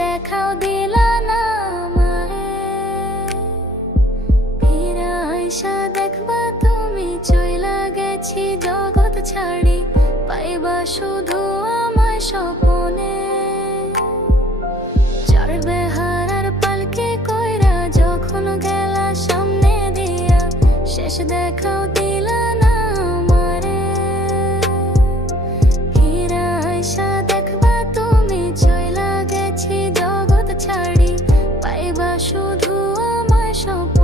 দেখাও দিলা না আমারে। ফিরা আইসা দেখবা তুমি চইলা গেছি জগৎ ছাড়ি, পাইবা শুধু আমায় স্বপনে। চড়বে হারার পালকে কইরা যখন গেলা সামনে দিয়া, শেষ দেখাও দিলা না আমারে। ফিরা আইসা দেখবা তুমি চইলা গেছি জগৎ ছাড়ি, পাইবা শুধু আমায় স্বপনে।